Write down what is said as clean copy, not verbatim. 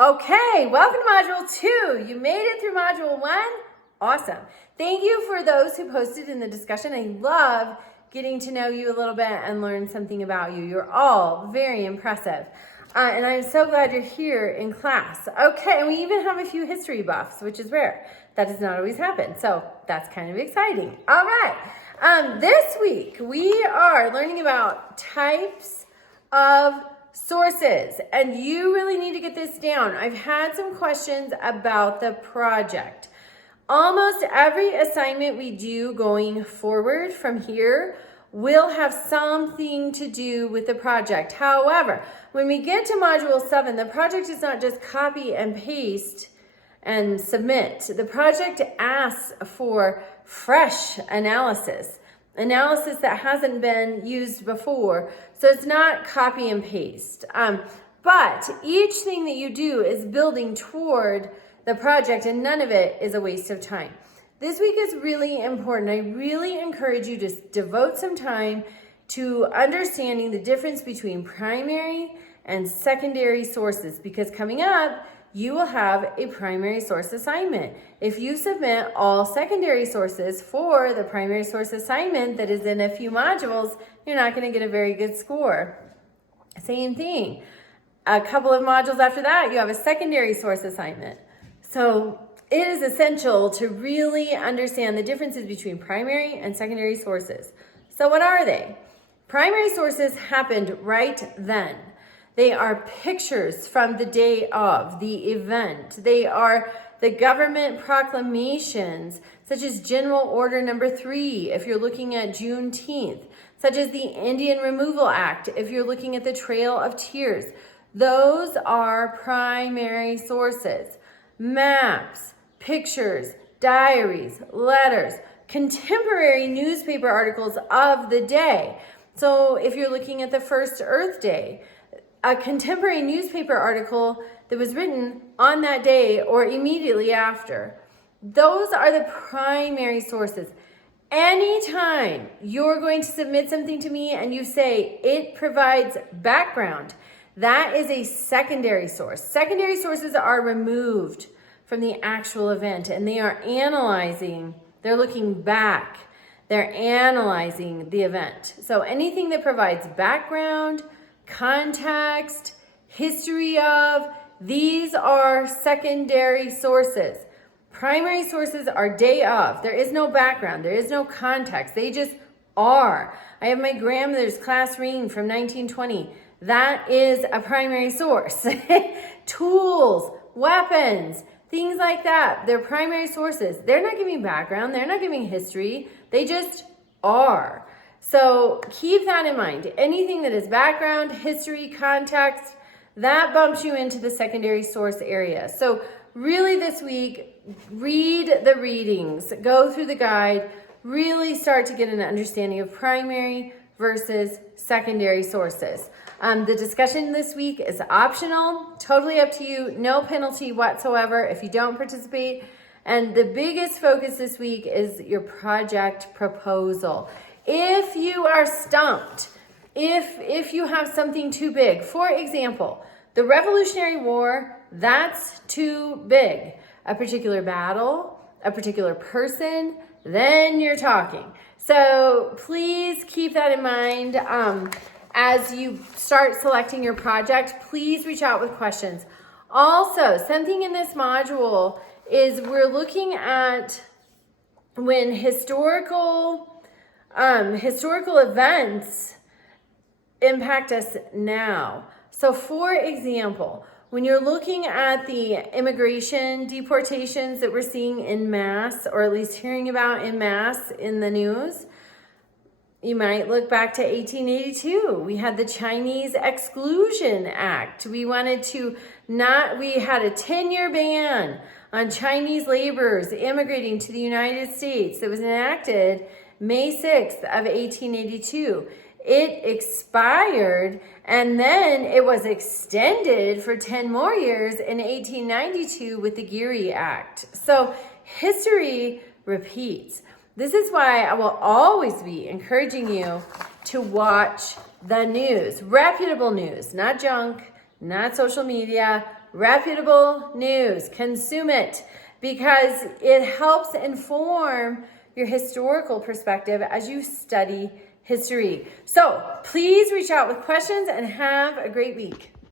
Okay, welcome to Module 2. You made it through Module 1. Awesome. Thank you for those who posted in the discussion. I love getting to know you a little bit and learn something about you. You're all very impressive. And I'm so glad you're here in class. Okay, and we even have a few history buffs, which is rare. That does not always happen, so that's kind of exciting. All right, this week we are learning about types of sources, and you really need to get this down. I've had some questions about the project. Almost every assignment we do going forward from here will have something to do with the project. However, when we get to Module 7, the project is not just copy and paste and submit. The project asks for fresh analysis that hasn't been used before. So it's not copy and paste. But each thing that you do is building toward the project, and none of it is a waste of time. This week is really important. I really encourage you to devote some time to understanding the difference between primary and secondary sources, because coming up, you will have a primary source assignment. If you submit all secondary sources for the primary source assignment that is in a few modules, you're not going to get a very good score. Same thing. A couple of modules after that, you have a secondary source assignment. So it is essential to really understand the differences between primary and secondary sources. So what are they? Primary sources happened right then. They are pictures from the day of the event. They are the government proclamations, such as General Order Number 3, if you're looking at Juneteenth, such as the Indian Removal Act, if you're looking at the Trail of Tears. Those are primary sources. Maps, pictures, diaries, letters, contemporary newspaper articles of the day. So if you're looking at the first Earth Day, a contemporary newspaper article that was written on that day or immediately after. Those are the primary sources. Anytime you're going to submit something to me and you say it provides background, that is a secondary source. Secondary sources are removed from the actual event and they are analyzing, they're looking back, they're analyzing the event. So anything that provides background, context, history of, these are secondary sources. Primary sources are day of. There is no background, there is no context, they just are. I have my grandmother's class ring from 1920. That is a primary source. Tools, weapons, things like that. They're primary sources. They're not giving background, they're not giving history, they just are. So keep that in mind. Anything that is background, history, context, that bumps you into the secondary source area. So really this week, read the readings, go through the guide, really start to get an understanding of primary versus secondary sources. The discussion this week is optional, totally up to you, no penalty whatsoever if you don't participate. And the biggest focus this week is your project proposal. If you are stumped, if you have something too big, for example, the Revolutionary War, that's too big. A particular battle, a particular person, then you're talking. So please keep that in mind. As you start selecting your project, please reach out with questions. Also, something in this module is we're looking at when historical events impact us now. So for example, when you're looking at the immigration deportations that we're seeing in mass, or at least hearing about in mass in the news, you might look back to 1882. We had the Chinese Exclusion Act. We had a 10-year ban on Chinese laborers immigrating to the United States that was enacted May 6th of 1882. It expired and then it was extended for 10 more years in 1892 with the Geary Act. So history repeats. This is why I will always be encouraging you to watch the news, reputable news, not junk, not social media, reputable news. Consume it because it helps inform your historical perspective as you study history. So please reach out with questions and have a great week.